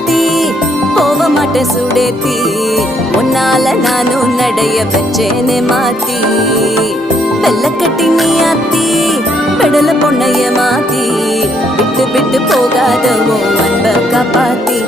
ராசாத்தி போக மாட்டேன் சுடேத்தி உன்னால நானும் நடைய வச்சேனே மாத்தி வெள்ளக்கட்டி நீ ஆத்தி பெடல பொண்ணைய மாத்தி விட்டு விட்டு போகாத உன் அன்ப காப்பாத்தி